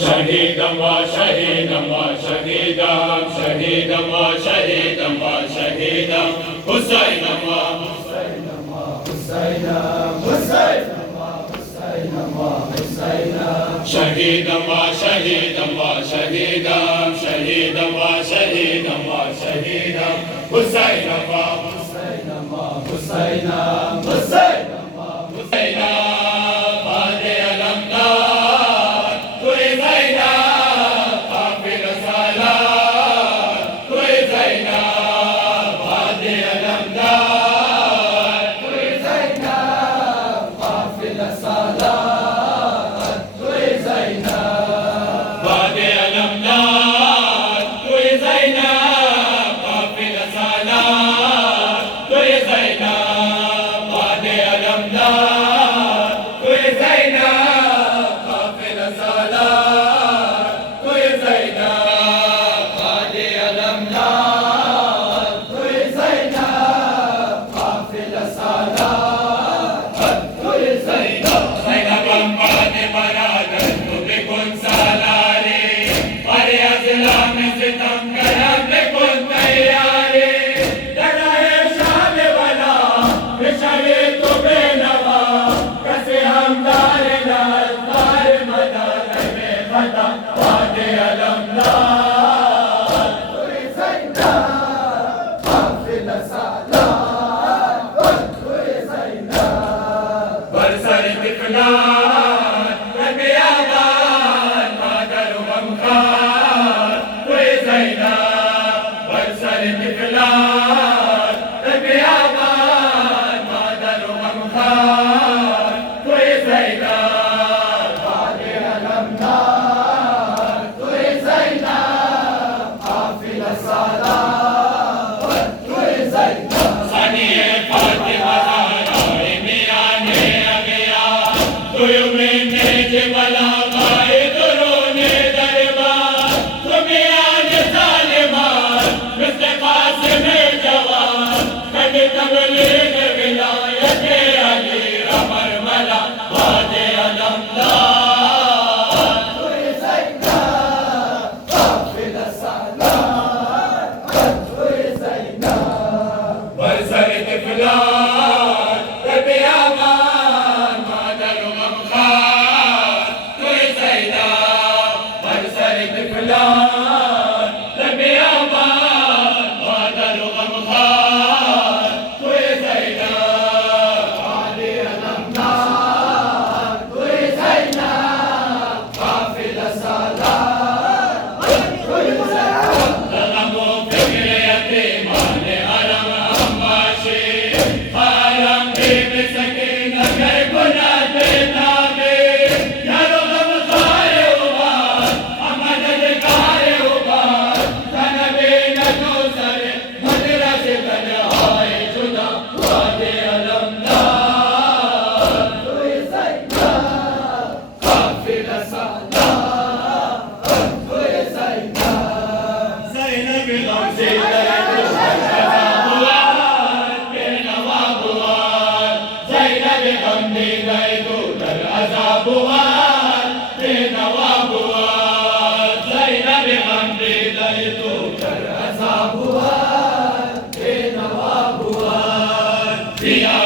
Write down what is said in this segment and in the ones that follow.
शहीदं वा शहीदं वा शहीदं शहीदं वा शहीदं वा शहीदं हुसैनं वा हुसैनं वा हुसैनं हुसैनं वा हुसैनं वा हुसैनं शहीदं वा शहीदं वा शहीदं शहीदं वा शहीदं वा शहीदं हुसैनं वा हुसैनं वा हुसैनं हुसैनं वा हुसैनं Hey,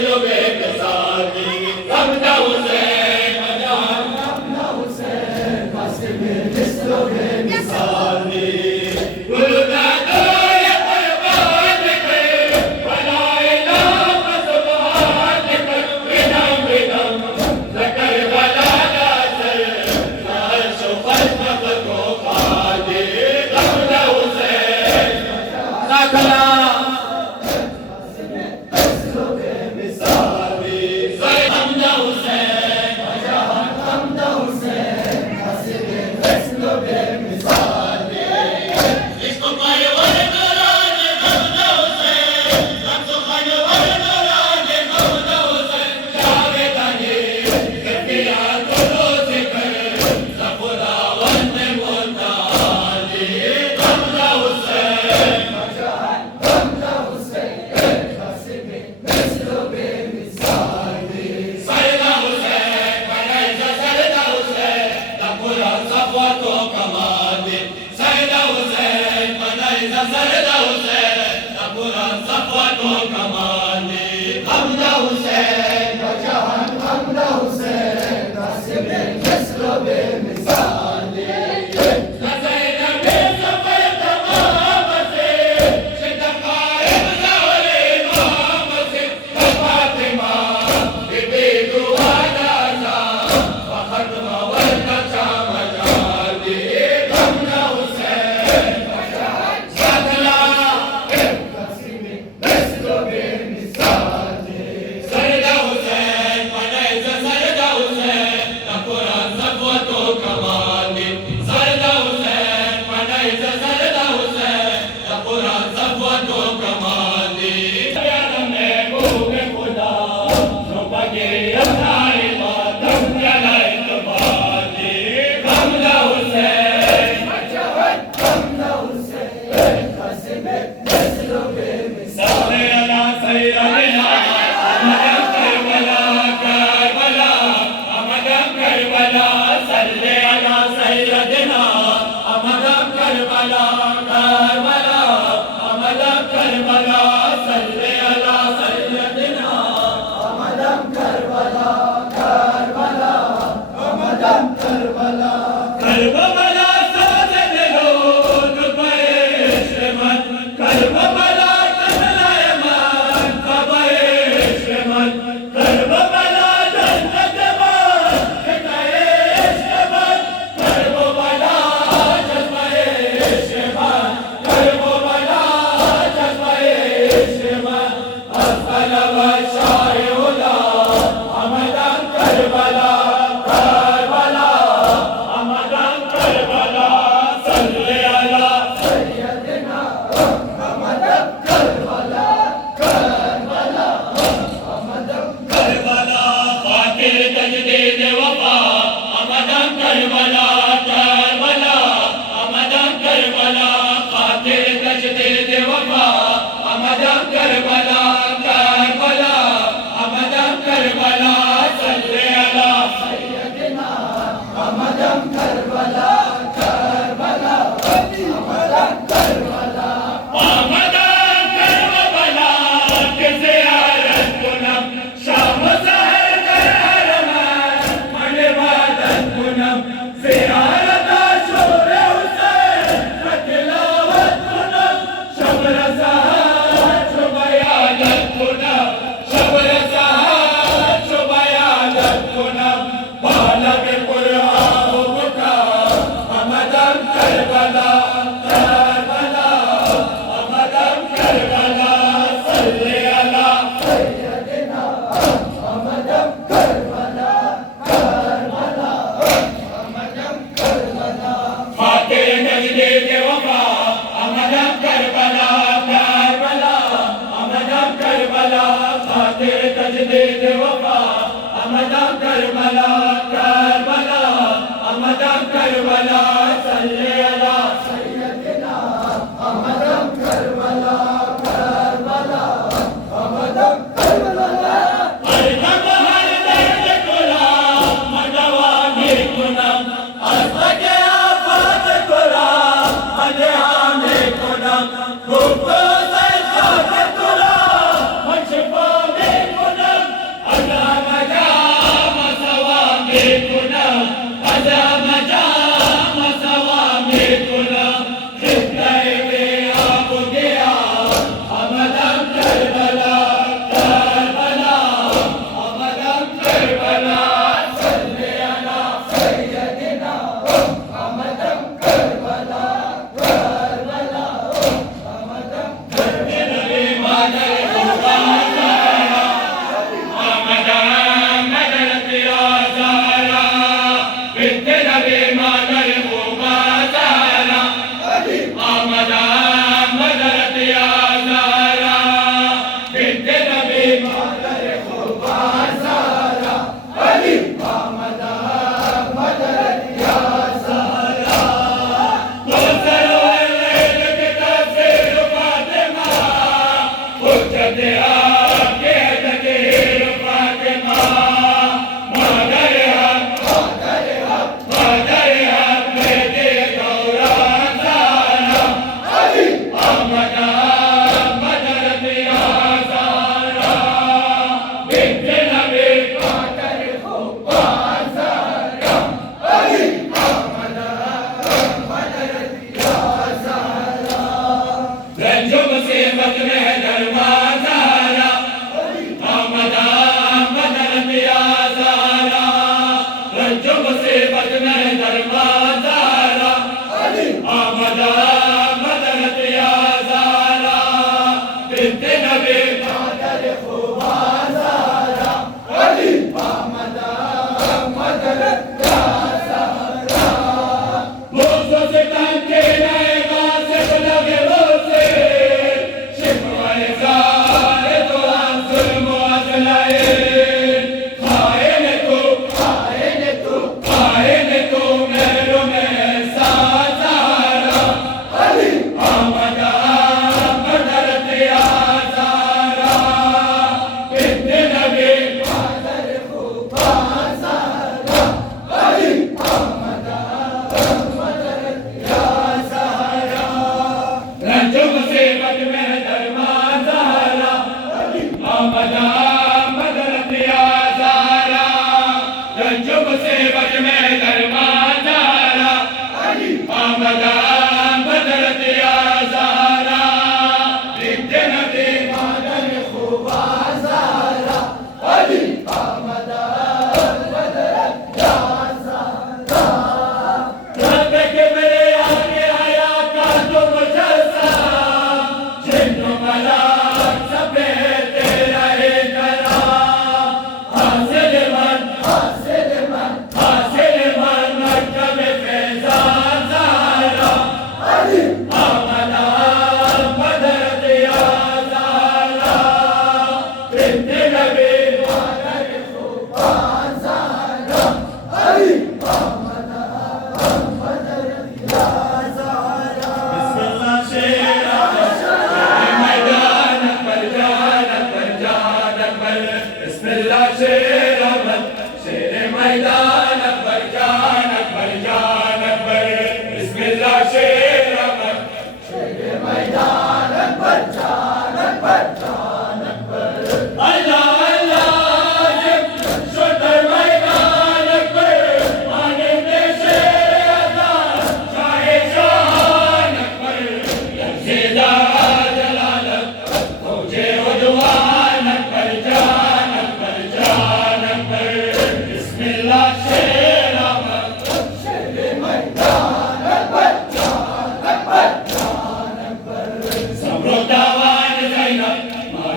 मिसलो बेमिसाली हमदा हुसैन मजान हमदा हुसैन कासिम मिसलो बेमिसाली गुलना दो ये कुर्बान के बनाए नाम सुभान के विनम विनम ज़कर वाला नाज़र नाश ख़ल्क़ को खादे हमदा हुसैन दाखला Go,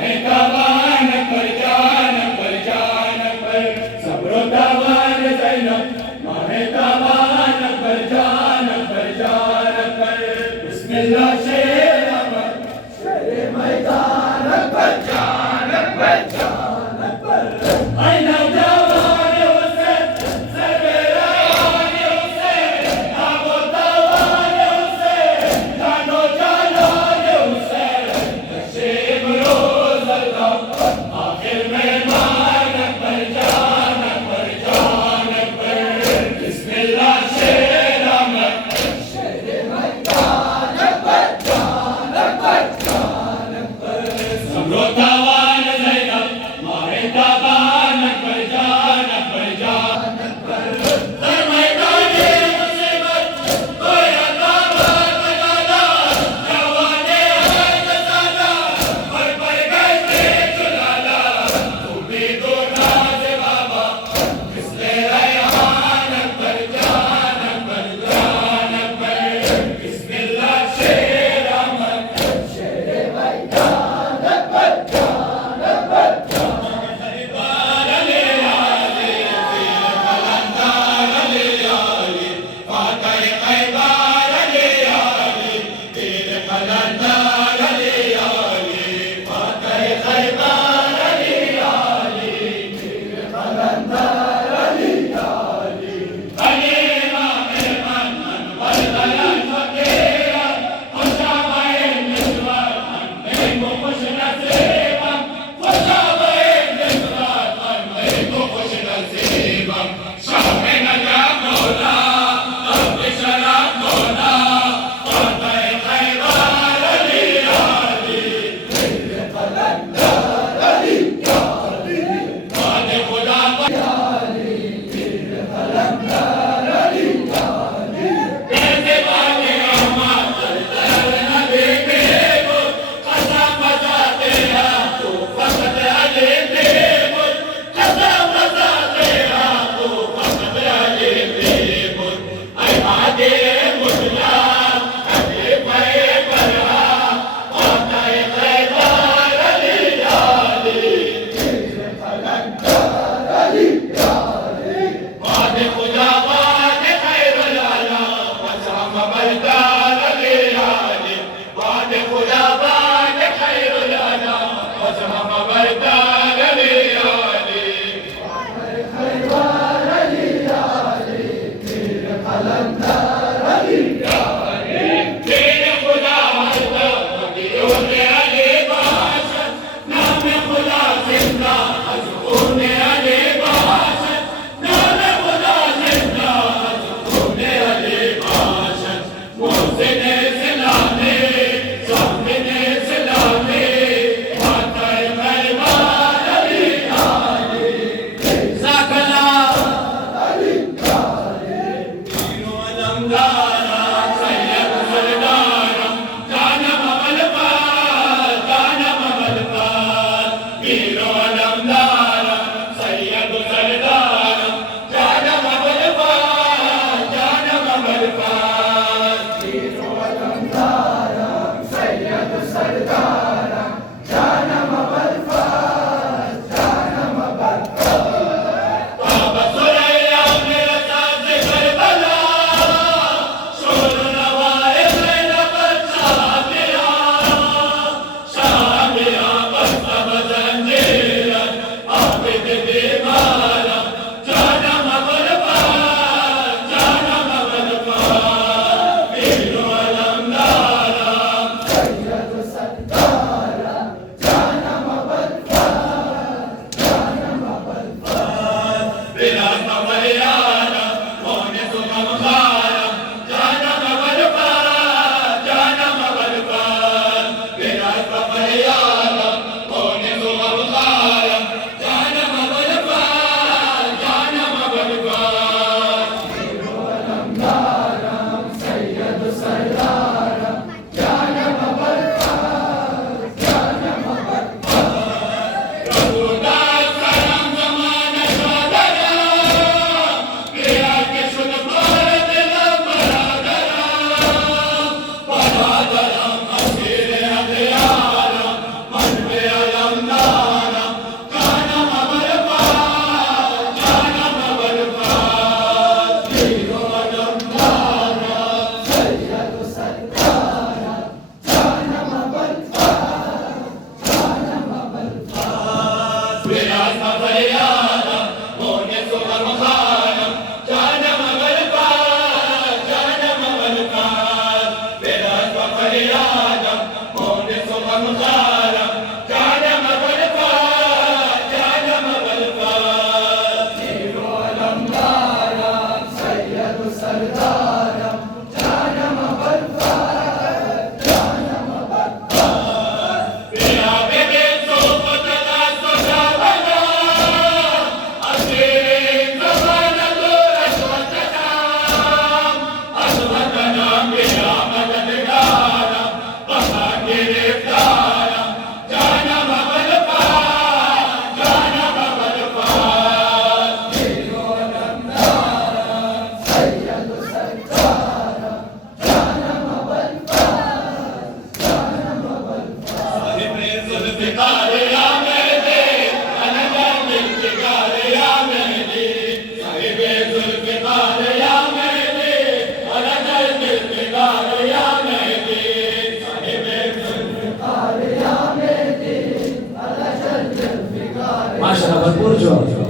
माहे तावान पर जान पर जान पर सबरो तावान ज़ैनब माहे तावान पर जान पर बिस्मिल्लाह शेर अमर शेर मैदान पर जान पर आईना जवान हुसैन सरवरान हुसैन आबो तावान हुसैन जानो जालाल हुसैन शेब रोज़ अल्लाह आखिर मेहमान पर जान पर बिस्मिल्लाह शेर अमर शेर मैदान पर जान पर सबरो तावान ज़ैनब माहे तावान पर जान पर दर मैदाने मुसीबत कोया तावान बगाना जवाने हर ज़ादा पर गए चुलाला उम्मीद और नाज़ बाबा इसले रैहान पर जान पर बिस्मिल्लाह शेर अमर शेर मैदान पर जान खरीदार ले आले कलंदार ले आले फातह खैबर ले आले तीर कलंदार ले आले फातह खैबर ले आले तीर कलंदार ले आले कलीमा मेहमान वरदलन फकीरा खुशाबाए निस्वत में खुश नसीबा खुशाबाए निस्वत में खुश नसीबा शाह नजाब मौला अब शराब मौला फातह खैबर ले आले तीर कलंदार ले आले वादे खुदा कैसे बातें अहमद नबी बेबो कसम बजाते हैं तो फकत अली बेबो कसम बजाते हैं तो फकत अली बेबो ऐ आदे मुझला अली पे बरहा फातह खैबर ले आले वादे खुदा वादे खैरुल आला कसम बरदार ले आले वादे खुदा वादे खैरुल आला कसम बरदार ले आले तेरे खुदा मरदा फकीरों ने अली बाशा नाम खुदा जिंदा अज़ून अली बाशा नाम खुदा जिंदा अज़ून अली बाशा मोहसिन इस्लामी साहिब इस्लामी फातह खैबर ले आले सकला तीनों अलमदारा सैयद सरदारा जानम अमलपाल तीनों अलमदारा सैयद सरदारा जानम अमलपाल तीनों अलमदारा सैयद सरदारा जानम बाबा सुरैया मेरा साथ करबला शोर नवाए ज़ैनब शामिया बस अब जंजीर माशाअल्लाह भरपूर जोर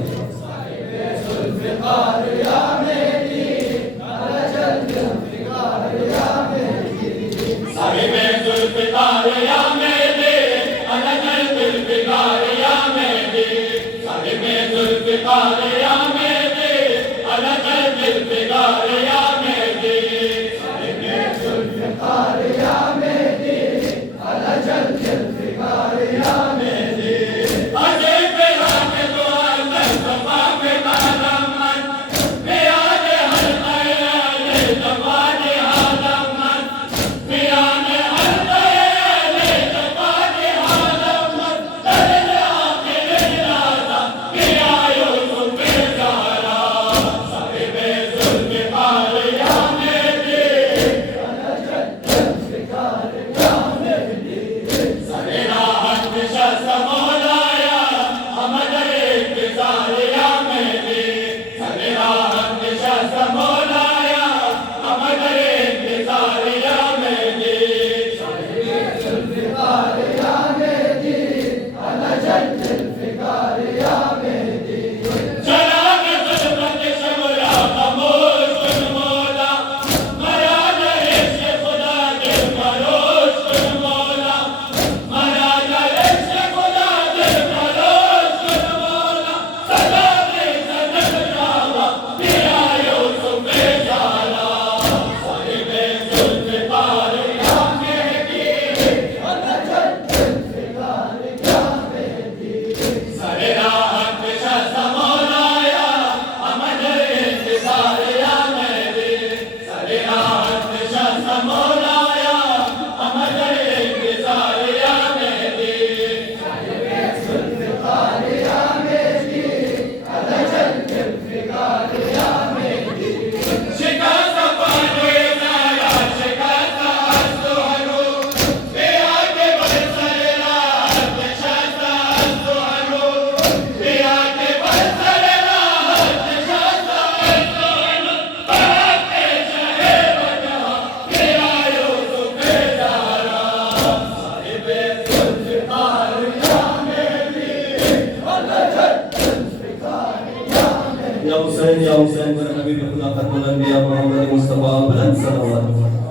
Ya Hussein, ya Hussein, ber Nabi Muhammad Mustafa, bulan salawat.